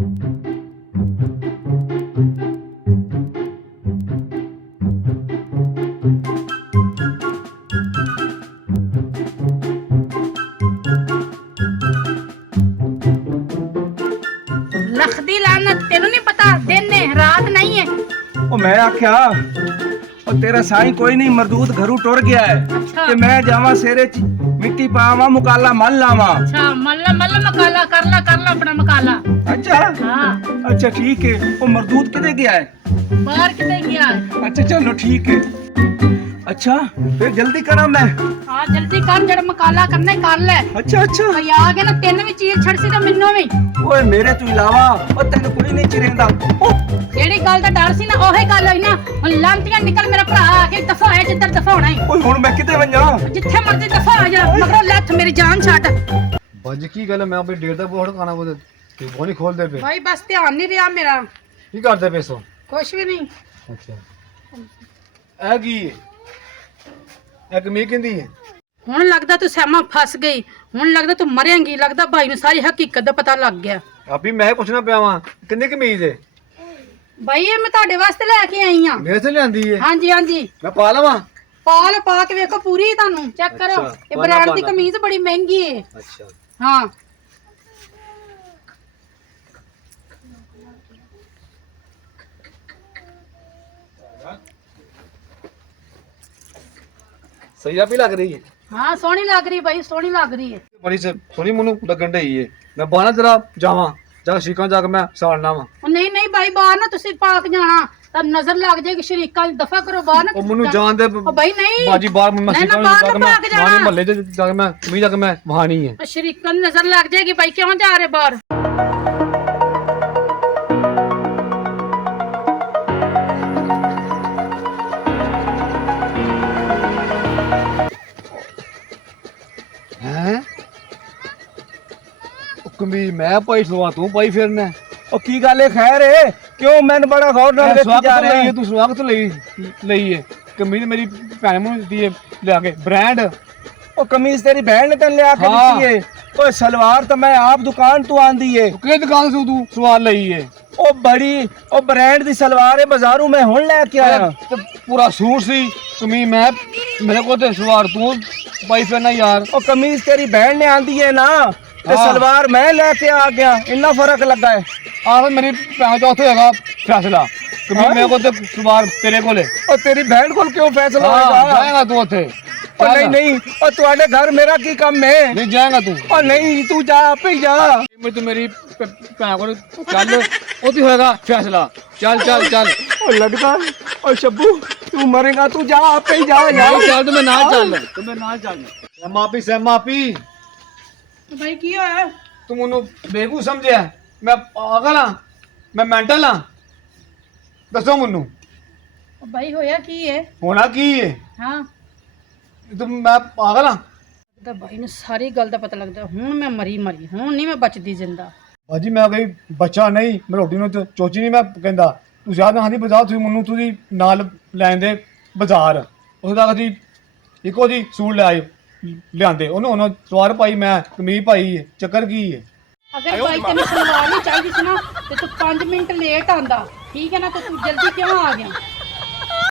लख दी लानत तेनू नहीं पता दिन है रात नहीं है। ओ मैं आख्या ओ तेरा साईं कोई नहीं मरदूत घरू टुर गया है अच्छा। कि मैं जावा सेरे च मिट्टी पावा मुकाला मल लावा। अच्छा मल्ला मल्ला मकाला कर ला अपना मकाला। अच्छा हाँ अच्छा ठीक है। ओ मरदूत किधर गया है? बाहर कितने गया है? अच्छा चलो ठीक है। अच्छा फिर जल्दी करा मैं। हाँ जल्दी कर जड़ मकाला करना कर ले। अच्छा अच्छा भई आ गए ना तेन भी चीर छड़ सी ते मैनू भी। ओए मेरे तो इलावा ओ तेन कोई नहीं चिरेंदा। जेड़ी गल दा डर सी ना ओही गल होई ना। हुन लांतियां निकल मेरा भरा आके दफा है जिधर दफा होना है। ओए हुन मैं किते वंजा? जिथे मर्जी दफा हो जा मगर लथ मेरी जान छट। बज की गल मैं अपनी डेट दा बोर्ड खाना बोल ते वो नहीं खोल दे पे भाई बस ध्यान नहीं रहा मेरा। की करदे पे सो? कुछ भी नहीं। अच्छा ए की एक मी किंदी है ਹੁਣ ਲੱਗਦਾ ਤੂੰ ਸਹਿਮਾ ਫਸ ਗਈ। ਹੁਣ ਲੱਗਦਾ ਤੂੰ ਮਰੇਂਗੀ। ਲੱਗਦਾ ਭਾਈ ਨੂੰ ਸਾਰੀ ਹਕੀਕਤ ਦਾ ਪਤਾ ਲੱਗ ਗਿਆ। अभी मैं पुछना पिया वां किन्नी कमीज है ਭਾਈ ਇਹ ਮੈਂ ਤੁਹਾਡੇ ਵਾਸਤੇ ਲੈ ਕੇ ਆਈ ਆ। मेरे से लियांदी है ਹਾਂਜੀ ਹਾਂਜੀ मैं पा लवां ਪਾਲ ਪਾ ਕੇ ਵੇਖੋ ਪੂਰੀ ਤੁਹਾਨੂੰ ਚੈੱਕ ਕਰੋ। ਅੱਛਾ, ਇਹ ਪਾਣਾ, ਬ੍ਰਾਂਡ ਦੀ ਪਾਣਾ। ਕਮੀਜ਼ ਬੜੀ ਮਹਿੰਗੀ ਹੈ। अच्छा ਹਾਂ सही आप ही लग रही है ਹਾਂ ਸੋਹਣੀ ਲੱਗ ਰਹੀ ਭਾਈ ਸੋਹਣੀ ਲੱਗ ਰਹੀ ਹੈ। बड़ी से सोनी मुनु लगन ढई है मैं बाहर जरा जावां जा शिकां जाके मैं साड़ना वा ਉਹ ਨਹੀਂ ਨਹੀਂ ਭਾਈ ਬਾਹਰ ਨਾ ਤੁਸੀਂ ਪਾ ਕੇ ਜਾਣਾ ਤਾਂ ਨਜ਼ਰ ਲੱਗ ਜਾਏਗੀ ਸ਼ਰੀਕਾਂ ਦੀ ਦਫਾ ਕਰੋ ਬਾਹਰ ਨਾ। ओ मुनु जान दे ਉਹ ਭਾਈ ਨਹੀਂ बाजी बाहर मैं नहीं, शिकां बाहर जाके ना मैं पा के जाना। वहां महल्ले जाके मैं कमीज जाके मैं वहां नहीं है ਉਹ ਸ਼ਰੀਕਾਂ ਦੀ ਨਜ਼ਰ ਲੱਗ ਜਾਏਗੀ ਭਾਈ ਕਿਉਂ ਜਾ ਰਹੇ ਬਾਹਰ? हैं कमीज मैं पाई सवा तू पाई फिरना ओ की गल है खैर है क्यों मैंने बड़ा गौर नाल देखी जा रहा है। तू स्वागत तो लई है कमीज मेरी भैन मुझे दी है ले आके ब्रांड ओ कमीज तेरी बहन ने तन ले आके हाँ। दी है। ओ सलवार तो मैं आप दुकान तो आंदी है। किस दुकान से तू सवाल लई है ओ बड़ी ओ ब्रांड दी सलवार है बाजारों में हुन लेके आया। तो पूरा सूट सी कमीज मैं मेरे को तो सवार तू पाई फिरना यार ओ कमीज तेरी बहन ने आंदी है ना ते हाँ। सलवार मैं लेके आ गया इतना फर्क लगा है। आह मेरी भैन का उत्थे हैगा फैसला कमीज हाँ। मेरे को तो सवार तेरे को ले ओ तेरी बहन को क्यों फैसला होगा? जाएगा तू उत्थे ओ नहीं नहीं ओ तुम्हारे घर मेरा की कम है? नहीं जाएगा तू ओ नहीं तू जा आप ही जा। मैं तो मेरी भैन को चल ओती होएगा फैसला चल चल चल ओ लड़का ओ शब्बू तू मरेगा तू जा आप ही जा यार। नहीं चल तुम्हें ना चल सहमापी ਭਾਈ ਕੀ ਹੋਇਆ? तू मैनू बेवकूफ समझिया मैं पागल हाँ मैं मेंटल हाँ दसो मैनू ਉਹ ਭਾਈ ਹੋਇਆ ਕੀ ਹੈ? होना की है ਹਾਂ तू मैं पागल हाँ ਤਾਂ ਭਾਈ ਨੂੰ ਸਾਰੀ ਗੱਲ ਦਾ ਪਤਾ ਲੱਗਦਾ। ਹੁਣ ਮੈਂ ਮਰੀ ਹੁਣ ਨਹੀਂ ਮੈਂ ਬਚਦੀ ਜ਼ਿੰਦਾ। भाजी मैं कोई बच्चा नहीं मैं रोटी नूं चोची नहीं मैं कहता तू याद ना हाँ बाजार तुम मैनू तुझी नाल लैन दे बाजार उस तक जी इको जी सूट ले आए लियांदे उन्होंने सवार पाई मैं कमीज पाई है चक्कर की है ਅਗਰ ਭਾਈ ਤੈਨੂੰ ਸਲਵਾਰ ਨਹੀਂ ਚਾਹੀਦੀ ਸੀ ਨਾ ਤੇ ਤੂੰ 5 ਮਿੰਟ ਲੇਟ ਆਂਦਾ ਠੀਕ ਹੈ ਨਾ ਤੇ ਤੂੰ ਜਲਦੀ ਕਿਉਂ ਆ ਗਿਆ?